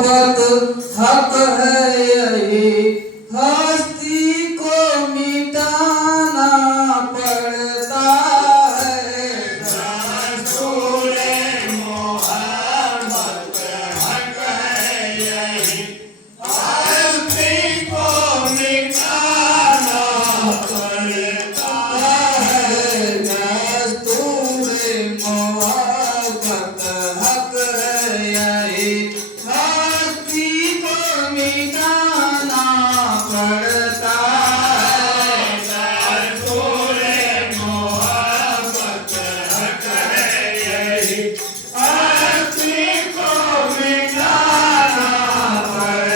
हक है यही हस्ती को मिटाना पड़ता है। रसूले मोहम्मद हक है यही हस्ती को मिटाना पड़ता है। दस्तूरे मोहब्बत हक है यही हस्ती को मिटाना पड़ता है। रसूले मोहम्मद हक है यही हस्ती को मिटाना पड़ता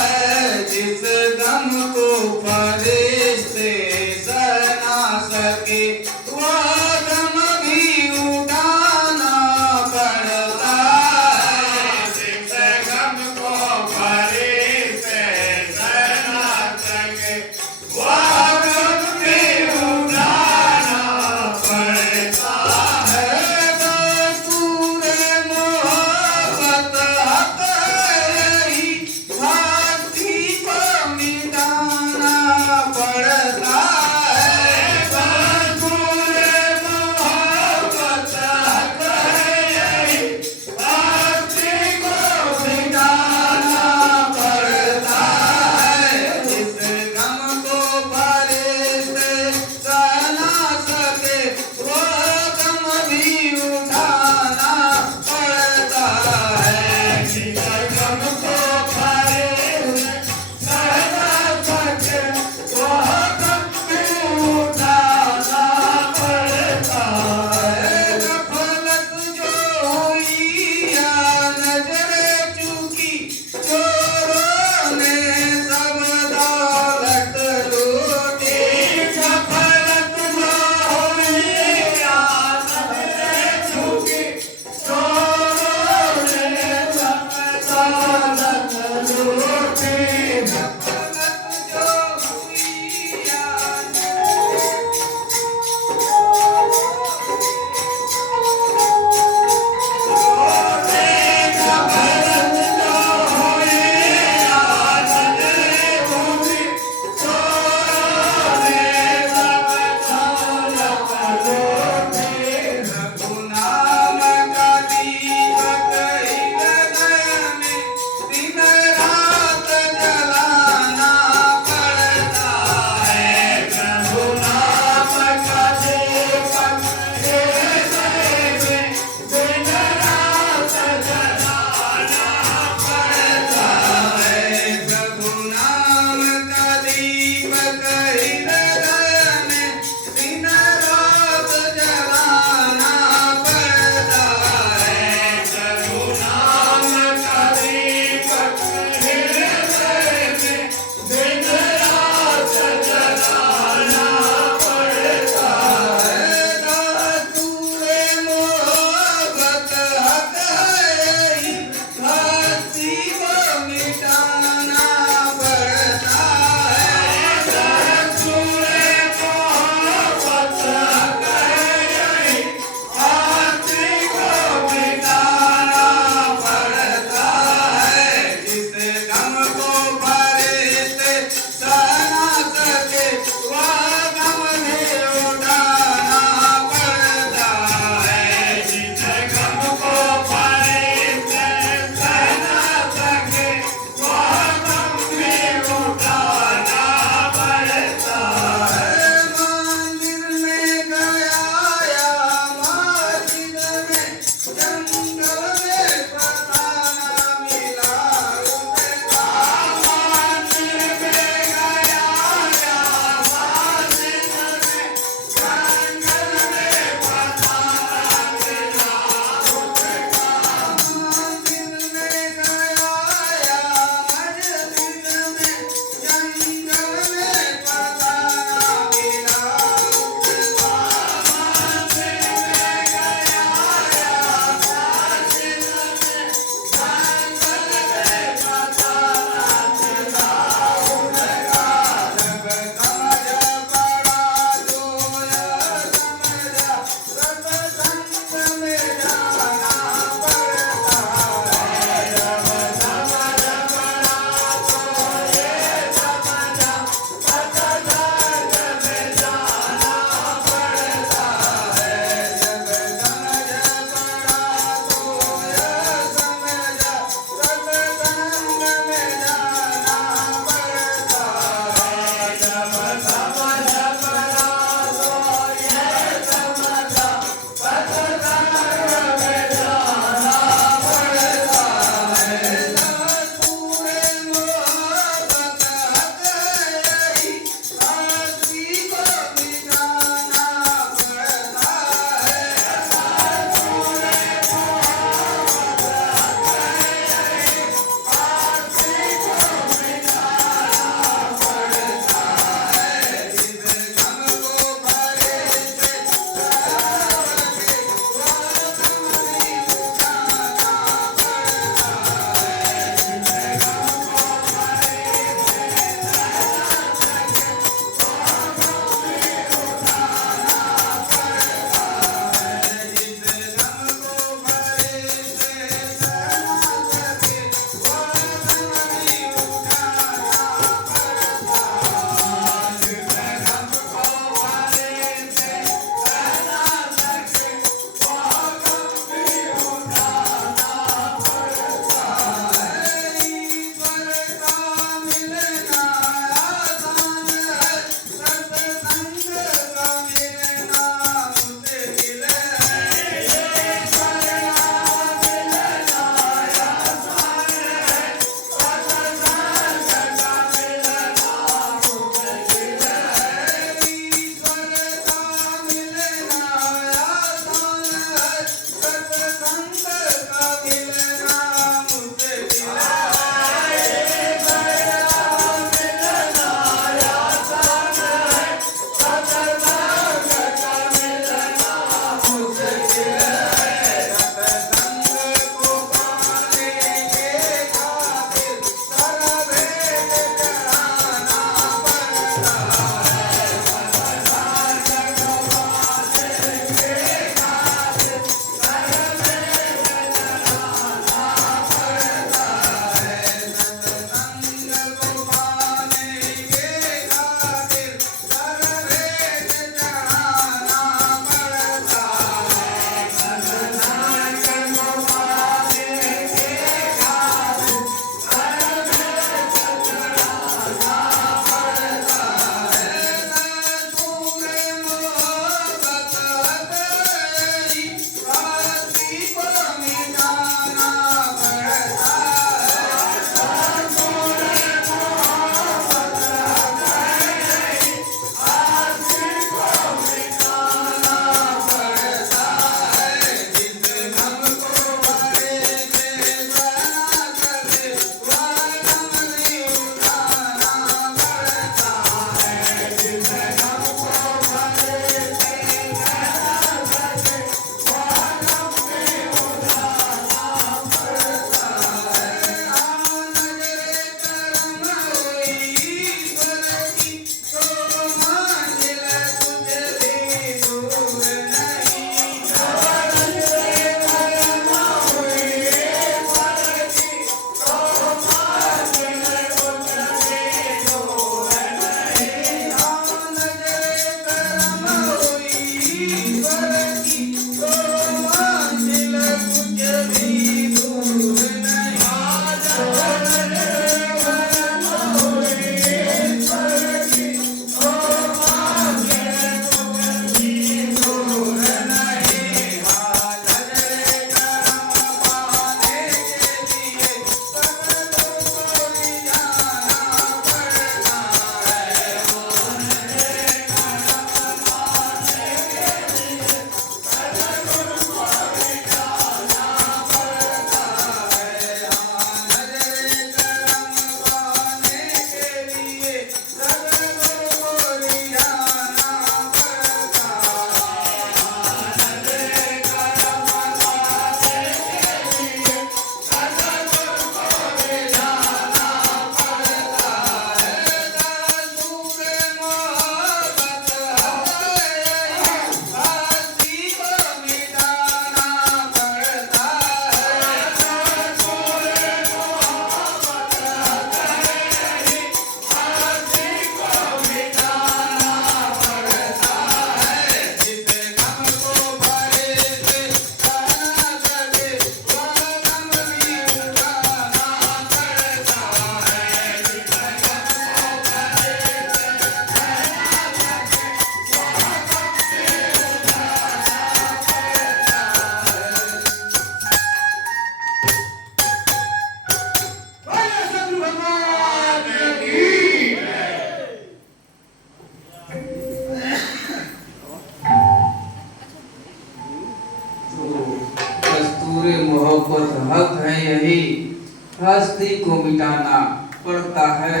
हस्ती को मिटाना पड़ता है।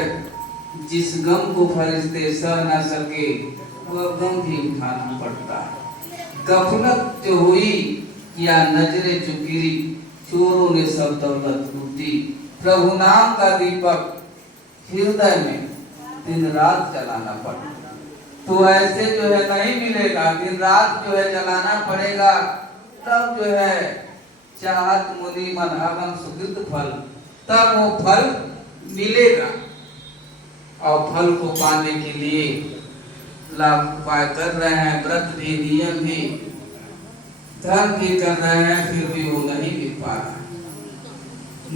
जिस गम को फरिश्ते सह न सके वह गम भी उठाना पड़ता है। गफलत जो हुई या नजरे चुकीरी, चोरों ने सब दौलत लूटी। प्रभु नाम का दीपक हृदय में दिन रात जलाना पड़ता। तो ऐसे जो है नहीं मिलेगा, दिन रात जो है जलाना पड़ेगा, तब जो है चाहत मुनि मन अगम सुकृत फल, तब वो फल मिलेगा। और फल को पाने के लिए लाभ उपाय कर रहे हैं, व्रत भी नियम भी धर्म भी कर रहे हैं, फिर भी वो नहीं मिल पा रहा।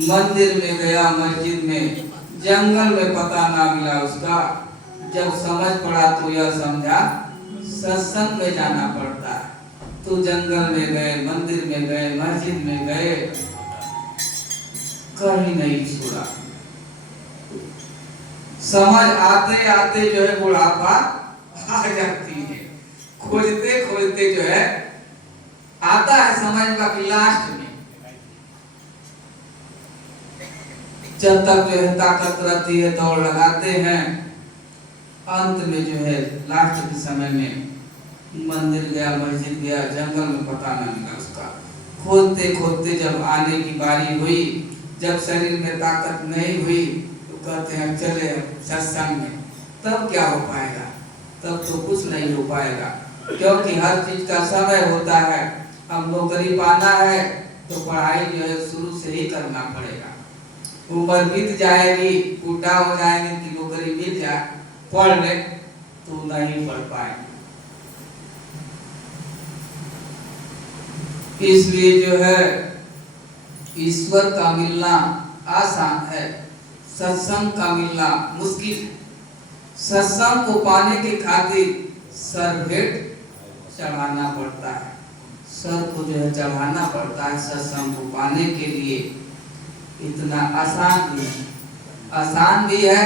मंदिर में गया, मस्जिद में, जंगल में पता ना मिला उसका। जब समझ पड़ा तो यह समझा सत्संग में जाना पड़ता है। तो जंगल में गए, मंदिर में गए, मस्जिद में गए, कहीं नहीं छोड़ा। समझ आते आते जो है बुढ़ापा आ जाती है। खोजते खोजते जो है आता है समझ बाकी लास्ट में, जब तक जो है ताकत रहती है दौड़ लगाते हैं। अंत में जो है लास्ट के समय में मंदिर गया, मस्जिद गया, जंगल में पता न मिला उसका। खोदते खोदते जब आने की बारी हुई, जब शरीर में ताकत नहीं हुई, तो कहते हैं चले सत्संग में। तब क्या हो पाएगा? तब तो कुछ नहीं हो पाएगा, क्योंकि हर चीज का समय होता है। अब नौकरी पाना है तो पढ़ाई जो है शुरू से ही करना पड़ेगा। उम्र बीत जाएगी, बूढ़ा हो जाएंगे कि नौकरी मिल जाए, पढ़ ले तो नहीं पढ़ पाएंगे। इसलिए जो है ईश्वर का मिलना आसान है, सत्संग का मिलना मुश्किल है। सत्संग को पाने के खातिर सर भेंट चढ़ाना पड़ता है, सर को जो है चढ़ाना पड़ता है सत्संग को पाने के लिए। इतना आसान भी है, आसान भी है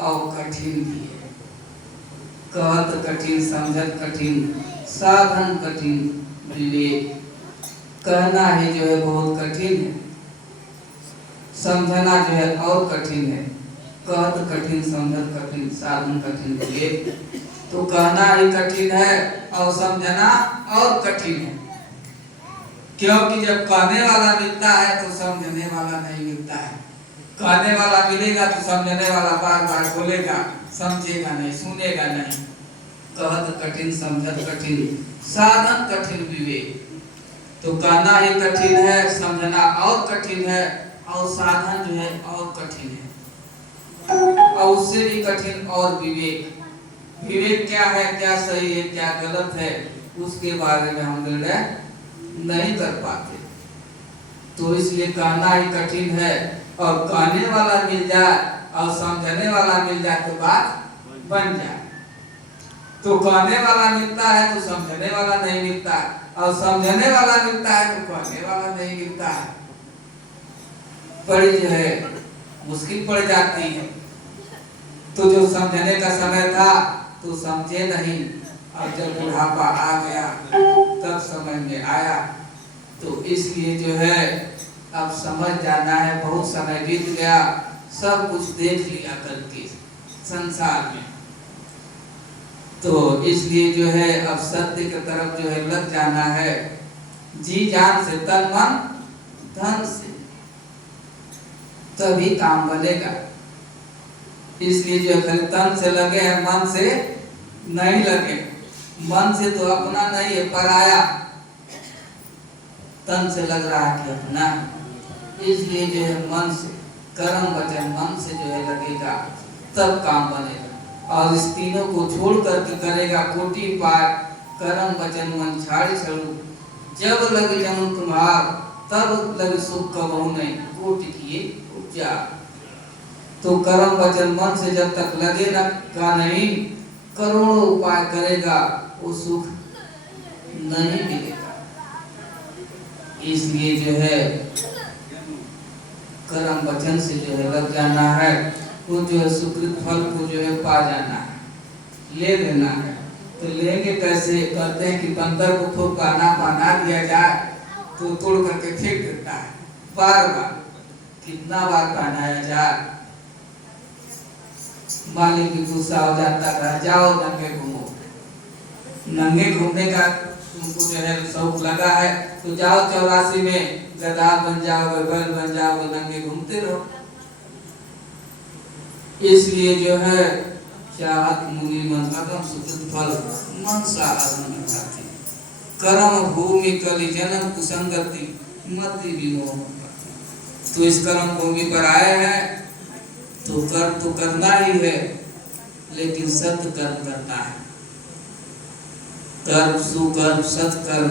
और कठिन भी है। कहत कठिन, समझत कठिन, साधन कठिन, विवेक। कहना ही जो है बहुत कठिन है, समझना जो है और कठिन है। कहत कठिन, समझत कठिन, साधन कठिन, विवेक। तो कहना ही कठिन है और समझना और कठिन है, क्योंकि जब कहने वाला मिलता है तो समझने वाला नहीं मिलता है। कहने वाला मिलेगा तो समझने वाला बार बार बोलेगा, समझेगा नहीं, सुनेगा नहीं। कहत कठिन, समझत कठिन, साधन कठिन, विवेक। तो कहना ही कठिन है, समझना और कठिन है, और साधन जो है और कठिन है, और उससे भी कठिन और विवेक। विवेक क्या है, क्या सही है, क्या गलत है, उसके बारे में हम निर्णय नहीं कर पाते। तो इसलिए कहना ही कठिन है, और कहने वाला मिल जाए और समझने वाला मिल जाए तो बात बन जाए। तो कहने वाला मिलता है तो समझने वाला नहीं मिलता है, और समझने वाला मिलता है तो कहने वाला नहीं मिलता है। बड़ी जो है मुश्किल पड़ जाती है। तो जो समझने का समय था तो समझे नहीं, और जब बुढ़ापा आ गया तब समझ में आया। तो इसलिए जो है अब समझ जाना है, बहुत समय बीत गया, सब कुछ देख लिया करके संसार में। तो इसलिए जो है अब सत्य की तरफ जो है लग जाना है, जी जान से, तन मन धन से, तभी काम बनेगा। इसलिए जो है तन से लगे हैं, मन से नहीं लगे। मन से तो अपना नहीं है, पराया। तन से लग रहा है कि अपना है। इसलिए जो है मन से, कर्म वचन मन से जो है लगेगा, तब काम बनेगा। और इस तीनों को छोड़ करके करेगा कोटि पार, कर्म वचन मन छाड़ी छड़ू। जब लगे जन्म तुम्हार, तब लगे सुख कबहू नहीं, कोटि किए उपजा। तो कर्म वचन मन से जब तक लगेगा का नहीं, करोड़ों उपाय करेगा, वो सुख नहीं मिलेगा। इसलिए जो है कर्म वचन से जो है लग जाना है, वो जो है सुकृत फल को जो है पा जाना है, ले लेना है। तो लेंगे कैसे? कहते हैं कि बंदर को खूब पाना दिया जाए तो तोड़ करके फेंक देता है बार बार, कितना बार पहनाया जाए। मालिक भी गुस्सा हो जाता है, जाओ नंगे घूमो। नंगे घूमने का तुमको जो है शौक लगा है तो जाओ 84 में गधा बन जाओगे, बैल बन जाओगे, नंगे घूमते रहो। इसलिए जो है चाहत मुनि मन अगम सुकृत फल मन सा अगम भाती, कर्म भूमि कलि जन्म कुसंगति मति विमोह। तो इस कर्म भूमि पर आए हैं तो कर्म तो करना ही है, लेकिन सत्य कर्म करना है। कर्म सुकर्म सत्कर्म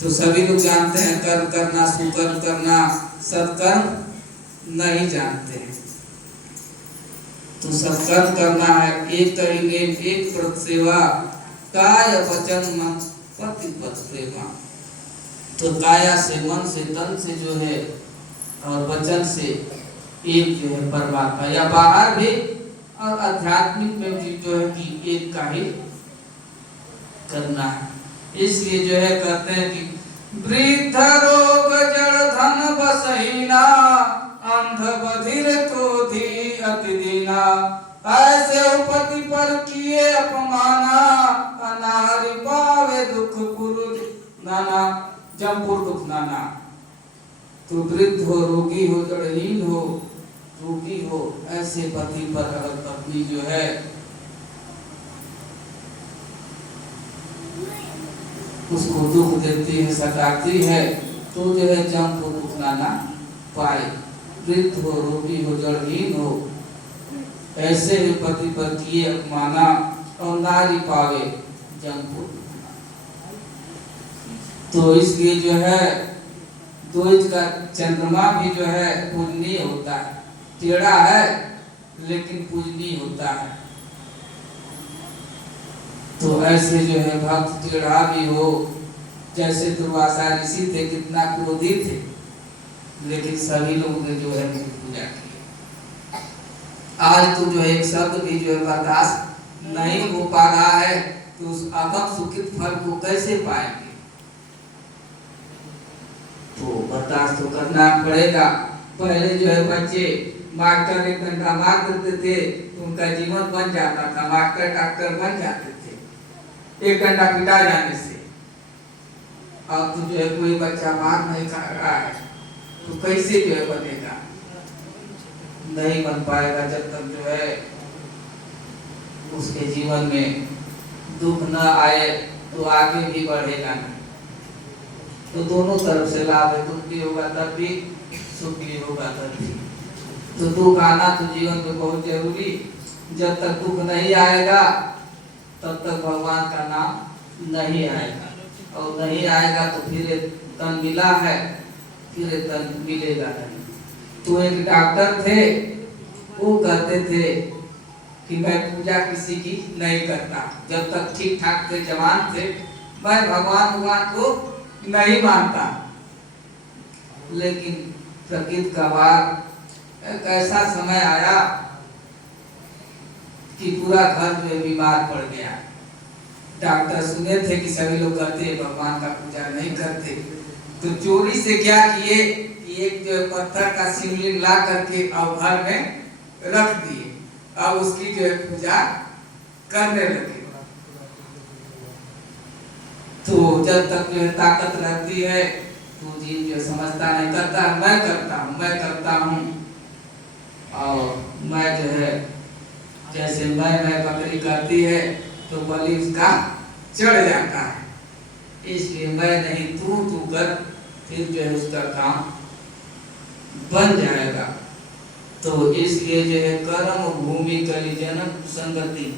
तो सभी लोग जानते हैं, कर्म करना, सुकर्म करना, सत्कर्म नहीं जानते हैं। तो सत्कर्म करना है। एक करीने एक प्रत सेवा, काय वचन मन पति पत प्रेमा। तो काया से, मन से, तन से जो है और वचन से एक जो है परमात्मा, या बाहर भी और आध्यात्मिक में भी जो है कि एक का ही करना है। इसलिए जो है कहते हैं कि वृद्ध रोग जड़ धन बसहीना, अंध बधिर क्रोधी अति दीना। ऐसे उपति पर किए अपमाना, अनारि पावे दुख पुरुष नाना। जमपुर दुख नाना। तो वृद्ध हो, रोगी हो, जड़हीन हो, रोगी हो, ऐसे पति पर अगर पत्नी जो है उसको दुख देती है, सताती है, तो जो है जमपुर दुख नाना पाए। वृद्ध हो, रोगी हो, जड़हीन हो, ऐसे ही पति पर किए अपमाना, और नारी पावे जमपुर। तो इसलिए जो है द्वैत का चंद्रमा भी जो है पूजनीय होता है। टेढ़ा है लेकिन पूजनीय होता है। तो ऐसे जो है भक्त टेढ़ा भी हो, जैसे दुर्वासा ऋषि थे, कितना क्रोधी थे, लेकिन सभी लोगों ने जो है पूजा की। आज तो जो है एक शब्द भी जो है बर्दाश्त नहीं हो पा रहा है, तो उस अगम सुकृत फल को कैसे पाएंगे। तो बर्दाश्त तो करना पड़ेगा। पहले जो है बच्चे मास्टर एक घंटा मार देते थे तो उनका जीवन बन जाता था, मास्टर डॉक्टर बन जाते थे एक घंटा पिटा जाने से। अब तो जो है कोई बच्चा मार नहीं खा रहा है तो कैसे जो है बनेगा, नहीं बन पाएगा जब तक जो है उसके जीवन में दुख न आए तो आगे भी बढ़ेगा नहीं। तो दोनों तरफ से लाभ है, दुख भी होगा तब भी, सुख भी होगा तब भी। तो दुख आना तो जीवन में बहुत जरूरी। जब तक दुख नहीं आएगा तब तक भगवान का नाम नहीं आएगा, और नहीं आएगा तो फिर तन मिला है, फिर तन मिलेगा नहीं। तो एक डॉक्टर थे, वो कहते थे कि मैं पूजा किसी की नहीं करता। जब तक ठीक ठाक थे, जवान थे, मैं भगवान को नहीं मानता। लेकिन प्रकृति का वार एक ऐसा समय आया कि पूरा घर जो बीमार पड़ गया। डॉक्टर सुने थे कि सभी लोग करते हैं, भगवान का पूजा नहीं करते, तो चोरी से क्या किए, एक जो पत्थर का शिवलिंग ला करके और घर में रख दिए। अब उसकी जो है पूजा करने लगे। तो जब तक जो है ताकत रहती है तो जीव जो समझता नहीं, करता मैं करता हूँ और मैं जो है जैसे मैं बकरी करती है तो बलि उसका चढ़ जाता है। इसलिए मैं नहीं तू कर, फिर जो है उसका काम बन जाएगा। तो इसलिए जो है कर्म भूमि कलि जन्म संगति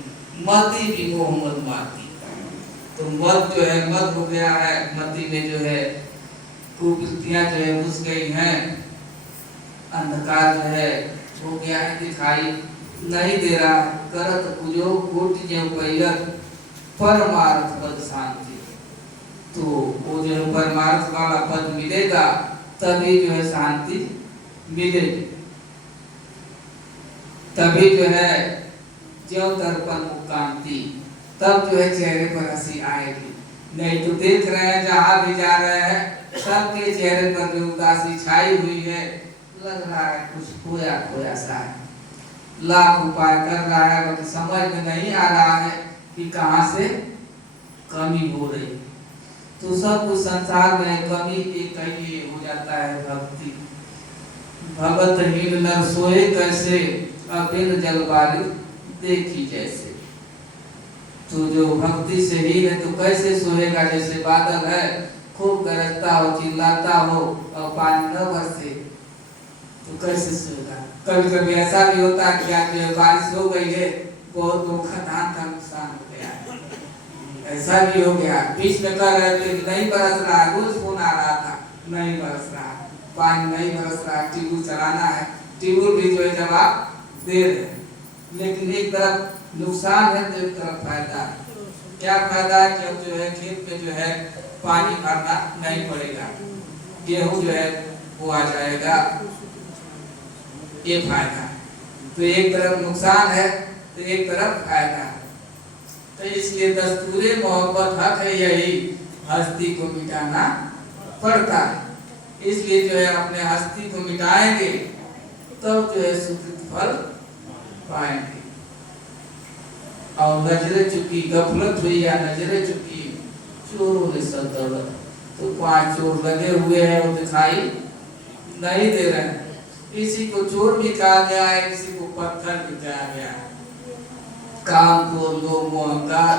मति विमोह मद माती। तो मत जो है मत हो गया है, मति में जो है कुवृत्तियां जो है घुस गई हैं, अंधकार जो है हो गया है, दिखाई नहीं दे रहा। करत पूजो कोटि जो पैरत परमार्थ पद शांति। तो वो जो है परमार्थ वाला पद मिलेगा तभी जो है शांति मिलेगी, तभी जो है ज्यों दर्पण मुक्कांति, तब जो है चेहरे पर हंसी आएगी। नहीं तो देख रहे हैं जहाँ भी जा रहे हैं सबके चेहरे पर जो उदासी छाई हुई है, लग रहा है कुछ खोया खोया सा है, लाख उपाय कर रहा है लेकिन समझ में नहीं आ रहा है कि कहाँ से कमी हो रही। तो सब कुछ संसार में कमी एक ही हो जाता है भक्ति। भगतहीन नर सोए कैसे, अबिन जलवारी देखी जैसे। तो जो भक्ति से हीन है तो कैसे सोएगा, जैसे बादल है खूब गरजता हो चिल्लाता हो और पानी न बरसे तो कैसे सोएगा। कभी कभी ऐसा भी होता है कि आज बारिश हो गई है, बहुत लोग का धान का नुकसान हो गया है, ऐसा भी हो गया। बीच में कर रहे थे नहीं बरस रहा है, रोज फोन आ रहा था नहीं बरस रहा है, पानी नहीं बरस रहा है, ट्यूबवेल चलाना है, ट्यूबवेल भी जो है जवाब दे रहे हैं। लेकिन एक तरफ नुकसान है तो एक तरफ फायदा है। क्या फायदा है कि अब जो है खेत में जो है पानी भरना नहीं पड़ेगा, गेहूं जो है वो आ जाएगा, ये फायदा है। तो एक तरफ नुकसान है तो एक तरफ फायदा है। तो इसलिए दस्तूरे मोहब्बत हक है यही, हस्ती को मिटाना पड़ता है। इसलिए जो है अपने हस्ती को मिटाएंगे तब जो है सुकृत फल पाएंगे। और नजरें चुकी, गफलत हुई या नजरें चुकी, चोरों ने सब दौलत, तो 5 चोर लगे हुए हैं वो दिखाई नहीं दे रहे हैं। किसी को चोर भी कहा गया है, किसी को पत्थर भी कहा गया है। काम को लोभ मोह अहंकार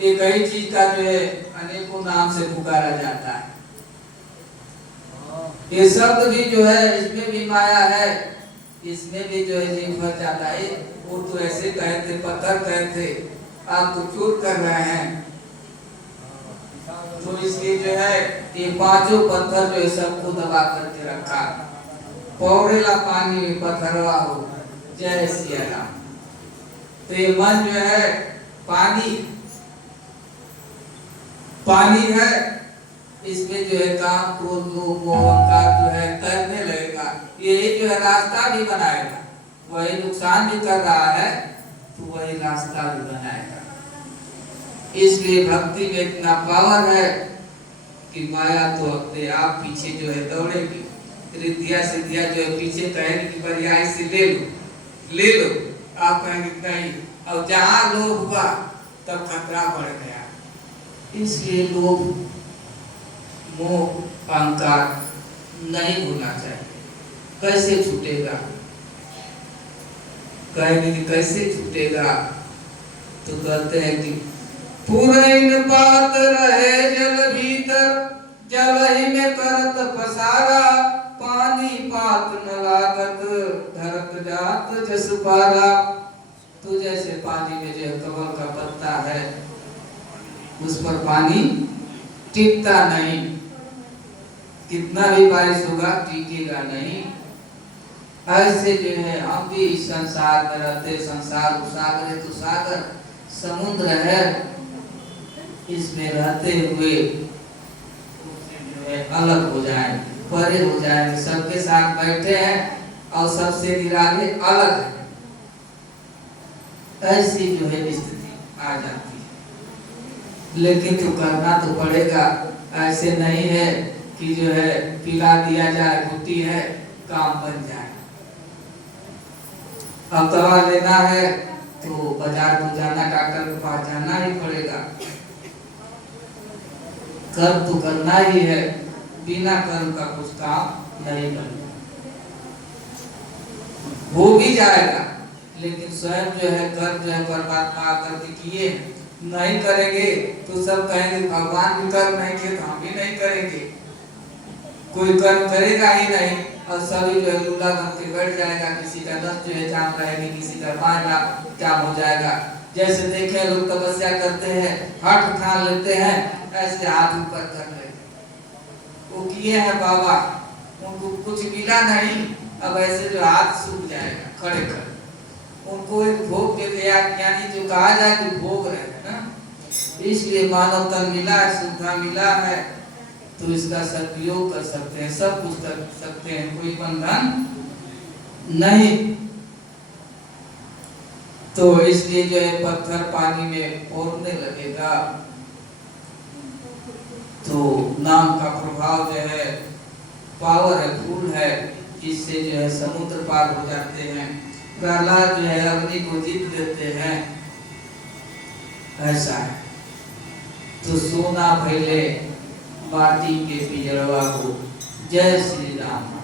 एक ही चीज का जो है अनेकों नाम से पुकारा जाता है। ये शब्द भी जो है इसमें भी माया है, इसमें भी जो है जीव फंस जाता है। वो तो ऐसे कहे थे, पत्थर कहे थे, आप तो चोर कर रहे हैं। तो इसलिए जो है ये 5 पत्थर जो है सबको दबा करके रखा। पौड़ेला पानी में पत्थरवा हो, जय सिया राम। तो ये मन जो है पानी है, इसमें जो है काम क्रोध लोभ मोह अहंकार जो है तैरने लगेगा, यही जो है रास्ता भी बनाएगा। वही नुकसान भी कर रहा है तो वही रास्ता भी बनाएगा। इसलिए भक्ति में इतना पावर है कि माया तो अपने आप पीछे जो है दौड़ेगी। रिद्धिया सिद्धिया जो है पीछे कहेंगे कि बढ़िया से ले लो, आप कहेंगे नहीं, और जहां लोभ हुआ तब खतरा बढ़ गया। इसलिए लोभ मोह अहंकार नहीं भूलना चाहिए। कैसे छूटेगा, कहेंगे कि कैसे छूटेगा, तो कहते हैं कि पूरैन पात रहे जल भीतर, जल ही में करत पसारा, पानी पात न लागत धरत जात जस पारा। तो जैसे पानी में जो कमल का पत्ता है उस पर पानी टिकता नहीं, कितना भी बारिश होगा टिकेगा नहीं। ऐसे जो है हम भी इस संसार में रहते, संसार सागर है तो सागर समुद्र है, इसमें रहते हुए जो है अलग हो जाए, परे हो जाए। सबके साथ बैठे हैं और सबसे निराले अलग है, ऐसी जो है स्थिति आ जाती है। लेकिन तो करना तो पड़ेगा, ऐसे नहीं है कि जो है पिला दिया जाए घुट्टी है काम बन जाए। अब दवा लेना है तो बाजार को जाना, डॉक्टर के पास जाना ही पड़ेगा। कर्म तो करना ही है, बिना कर्म का कुछ काम नहीं बनेगा। हो भी जाएगा लेकिन स्वयं जो है कर्म जो है परमात्मा आकर के किए नहीं करेंगे तो सब कहेंगे भगवान भी कर्म नहीं किए तो हम भी नहीं करेंगे। कोई कर्म करेगा ही नहीं और सभी जो है लूला बन के बैठ जाएगा। किसी का 10 जो है जाम रहेगी, किसी का 5 लाख जाम हो जाएगा। जैसे देखे लोग तपस्या करते हैं, हठ ठान लेते हैं, ऐसे हाथ ऊपर कर लेते। वो किए हैं बाबा, उनको कुछ मिला नहीं, अब ऐसे जो हाथ सूख जाएगा खड़े खड़े। उनको एक भोग के लिए यानी जो कहा जाए कि भोग रहे हैं ना, इसलिए मानव तन मिला है, सुविधा मिला है तो इसका सदुपयोग कर सकते हैं, सब कुछ कर सकते हैं, कोई बंधन नहीं। तो इसलिए जो है पत्थर पानी में पौधने लगेगा तो नाम का प्रभाव जो है पावर है, फूल है, जिससे जो है समुद्र पार हो जाते हैं। प्रहलाद जो है अग्नि को जीत लेते हैं, ऐसा है। तो सोना पहले माटी के पिजड़वा को। जय श्री राम।